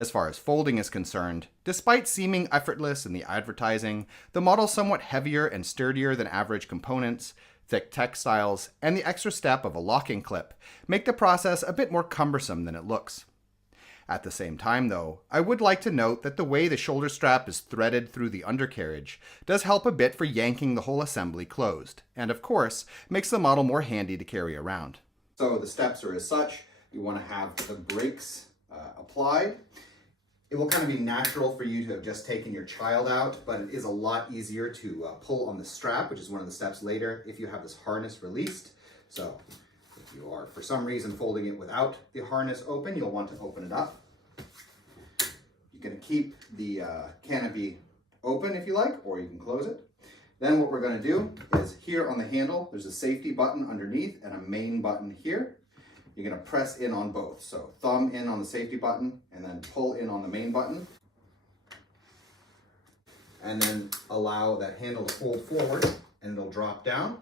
As far as folding is concerned, despite seeming effortless in the advertising, the model's somewhat heavier and sturdier than average components, thick textiles, and the extra step of a locking clip make the process a bit more cumbersome than it looks. At the same time though, I would like to note that the way the shoulder strap is threaded through the undercarriage does help a bit for yanking the whole assembly closed, and of course, makes the model more handy to carry around. So the steps are as such. You want to have the brakes applied. It will kind of be natural for you to have just taken your child out, but it is a lot easier to pull on the strap, which is one of the steps later, if you have this harness released. So if you are, for some reason, folding it without the harness open, you'll want to open it up. You can keep the canopy open if you like, or you can close it. Then what we're going to do is here on the handle, there's a safety button underneath and a main button here. You're going to press in on both. So thumb in on the safety button and then pull in on the main button. And then allow that handle to fold forward and it'll drop down.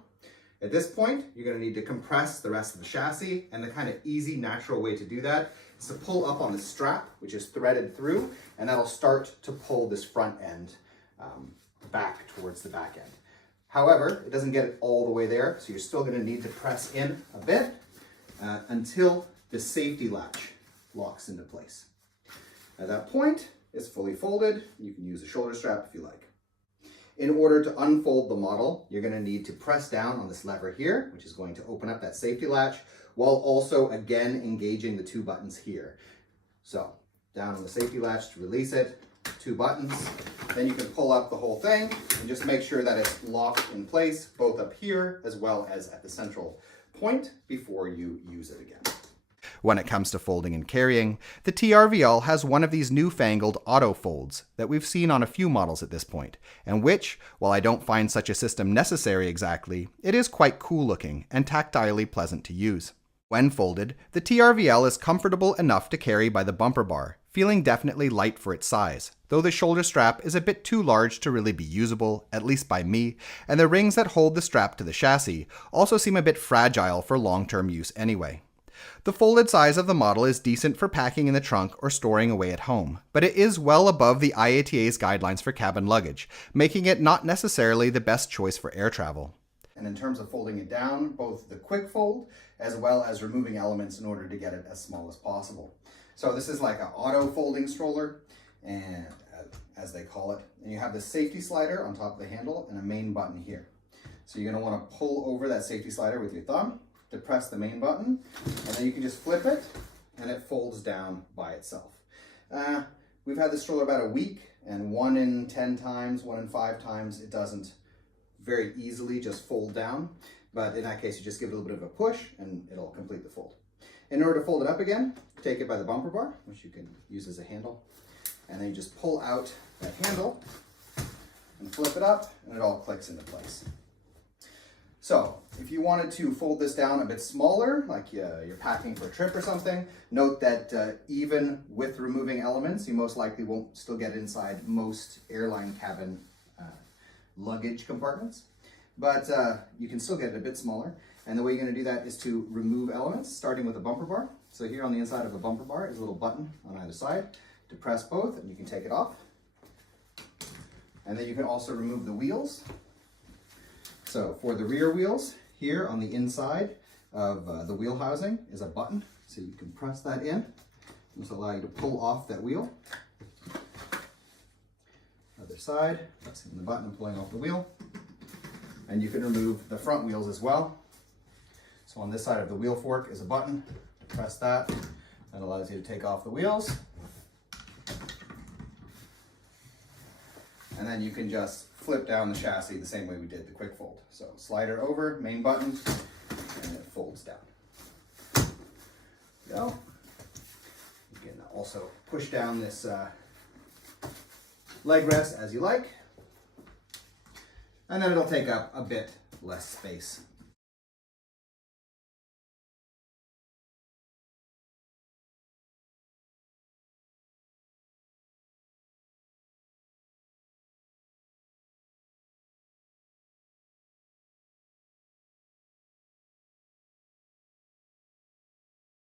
At this point, you're going to need to compress the rest of the chassis, and the kind of easy, natural way to do that is to pull up on the strap, which is threaded through, and that'll start to pull this front end back towards the back end. However, it doesn't get it all the way there, so you're still going to need to press in a bit until the safety latch locks into place. At that point, it's fully folded. You can use a shoulder strap if you like. In order to unfold the model, you're going to need to press down on this lever here, which is going to open up that safety latch, while also again engaging the two buttons here. So down on the safety latch to release it, two buttons. Then you can pull up the whole thing and just make sure that it's locked in place, both up here as well as at the central point before you use it again. When it comes to folding and carrying, the TRVL has one of these newfangled auto folds that we've seen on a few models at this point, and which, while I don't find such a system necessary exactly, it is quite cool looking and tactilely pleasant to use. When folded, the TRVL is comfortable enough to carry by the bumper bar, feeling definitely light for its size, though the shoulder strap is a bit too large to really be usable, at least by me, and the rings that hold the strap to the chassis also seem a bit fragile for long-term use anyway. The folded size of the model is decent for packing in the trunk or storing away at home, but it is well above the IATA's guidelines for cabin luggage, making it not necessarily the best choice for air travel. And in terms of folding it down, both the quick fold as well as removing elements in order to get it as small as possible. So this is like an auto folding stroller, and as they call it, and you have the safety slider on top of the handle and a main button here. So you're going to want to pull over that safety slider with your thumb to press the main button, and then you can just flip it and it folds down by itself. We've had this stroller about a week, and 1 in 10 times, 1 in 5 times, it doesn't very easily just fold down. But in that case, you just give it a little bit of a push and it'll complete the fold. In order to fold it up again, take it by the bumper bar, which you can use as a handle, and then you just pull out that handle and flip it up, and it all clicks into place. So if you wanted to fold this down a bit smaller, like you're packing for a trip or something, note that even with removing elements, you most likely won't still get inside most airline cabin luggage compartments. But you can still get it a bit smaller. And the way you're going to do that is to remove elements, starting with a bumper bar. So here on the inside of the bumper bar is a little button on either side to press both, and you can take it off. And then you can also remove the wheels. So for the rear wheels, here on the inside of the wheel housing is a button. So you can press that in. This will allow you to pull off that wheel. Other side, pressing the button and pulling off the wheel. And you can remove the front wheels as well. So on this side of the wheel fork is a button. Press that. That allows you to take off the wheels. And then you can just flip down the chassis the same way we did the quick fold. So slider over, main button, and it folds down. There you go. You can also push down this leg rest as you like. And then it'll take up a bit less space